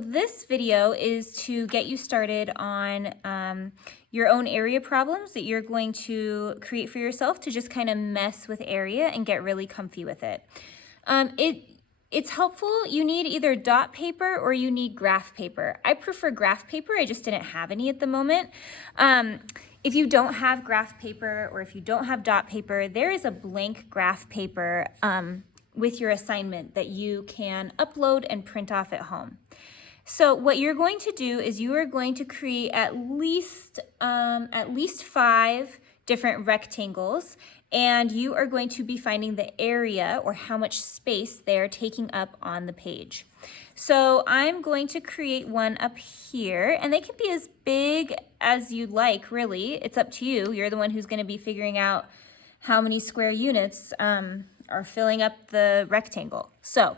This video is to get you started on your own area problems that you're going to create for yourself to just kind of mess with area and get really comfy with it. It's helpful. You need either dot paper or you need graph paper. I prefer graph paper. I just didn't have any at the moment. If you don't have graph paper or if you don't have dot paper, there is a blank graph paper with your assignment that you can upload and print off at home. So what you're going to do is you are going to create at least 5 different rectangles, and you are going to be finding the area or how much space they're taking up on the page. So I'm going to create one up here, and they can be as big as you like, really. It's up to you. You're the one who's going to be figuring out how many square units are filling up the rectangle. So,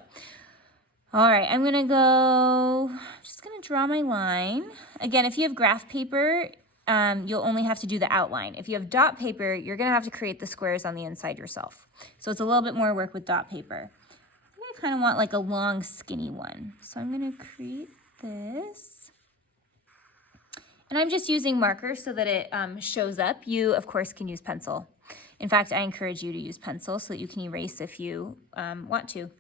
all right, I'm just gonna draw my line. Again, if you have graph paper, you'll only have to do the outline. If you have dot paper, you're gonna have to create the squares on the inside yourself. So it's a little bit more work with dot paper. I kind of want like a long, skinny one. So I'm gonna create this. And I'm just using marker so that it shows up. You, of course, can use pencil. In fact, I encourage you to use pencil so that you can erase if you want to.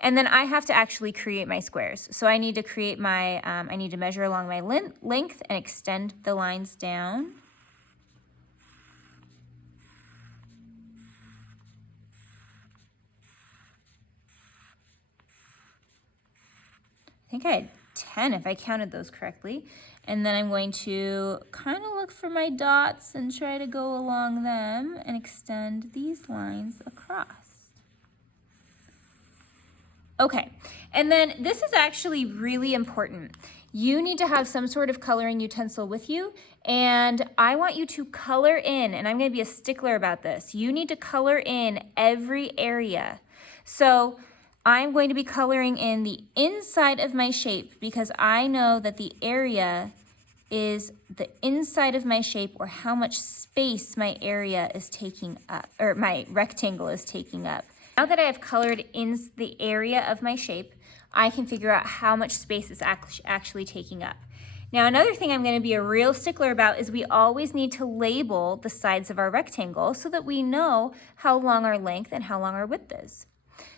And then I have to actually create my squares. So I need to create my, I need to measure along my length and extend the lines down. I think I had 10 if I counted those correctly. And then I'm going to kind of look for my dots and try to go along them and extend these lines across. Okay, and then this is actually really important. You need to have some sort of coloring utensil with you, and I want you to color in, and I'm going to be a stickler about this. You need to color in every area. So I'm going to be coloring in the inside of my shape because I know that the area is the inside of my shape or how much space my area is taking up, or my rectangle is taking up. Now that I have colored in the area of my shape, I can figure out how much space it's actually taking up. Now, another thing I'm going to be a real stickler about is we always need to label the sides of our rectangle so that we know how long our length and how long our width is.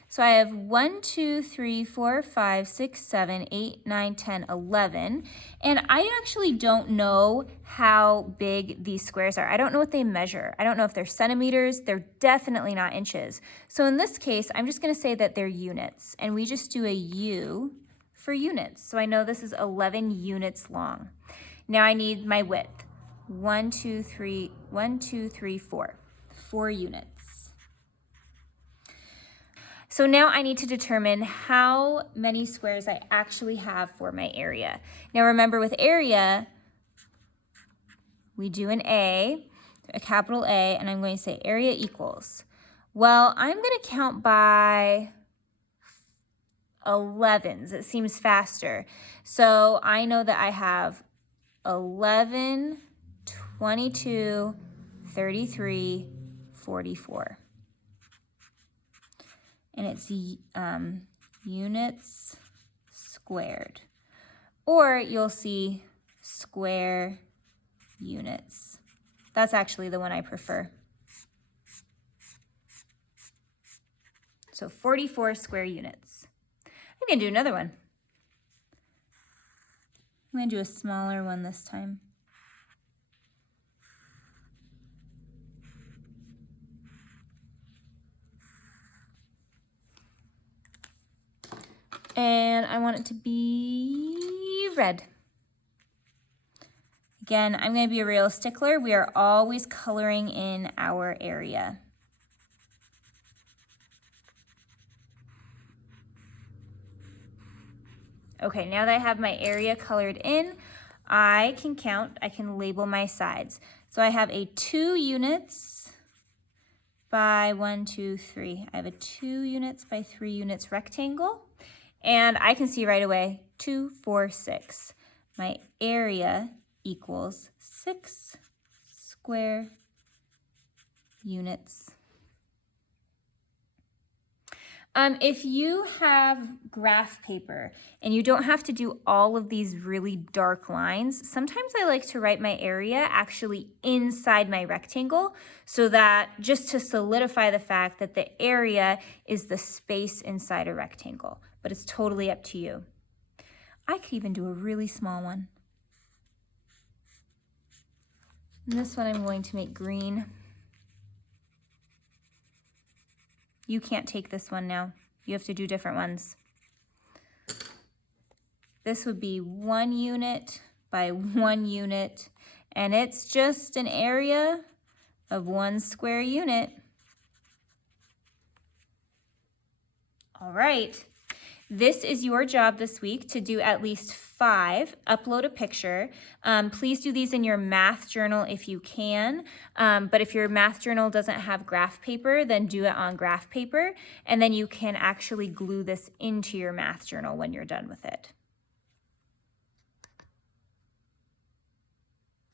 So I have 1, 2, 3, 4, 5, 6, 7, 8, 9, 10, 11. And I actually don't know how big these squares are. I don't know what they measure. I don't know if they're centimeters. They're definitely not inches. So in this case, I'm just going to say that they're units. And we just do a U for units. So I know this is 11 units long. Now I need my width. 1, 2, 3, 4. 4 units. So now I need to determine how many squares I actually have for my area. Now remember, with area, we do an A, a capital A, and I'm going to say area equals. Well, I'm going to count by 11s. It seems faster. So I know that I have 11, 22, 33, 44. And it's units squared. Or you'll see square units. That's actually the one I prefer. So 44 square units. I'm going to do another one. I'm going to do a smaller one this time. And I want it to be red. Again, I'm going to be a real stickler. We are always coloring in our area. Okay, now that I have my area colored in, I can count, I can label my sides. So I have a 2 units by 1, 2, 3. I have a 2 units by 3 units rectangle. And I can see right away, 2, 4, 6. My area equals 6 square units. If you have graph paper and you don't have to do all of these really dark lines, sometimes I like to write my area actually inside my rectangle so that just to solidify the fact that the area is the space inside a rectangle, but it's totally up to you. I could even do a really small one. And this one I'm going to make green. You can't take this one now. You have to do different ones. This would be 1 unit by 1 unit, and it's just an area of 1 square unit. All right. This is your job this week to do at least 5, upload a picture. Please do these in your math journal if you can, but if your math journal doesn't have graph paper, then do it on graph paper, and then you can actually glue this into your math journal when you're done with it.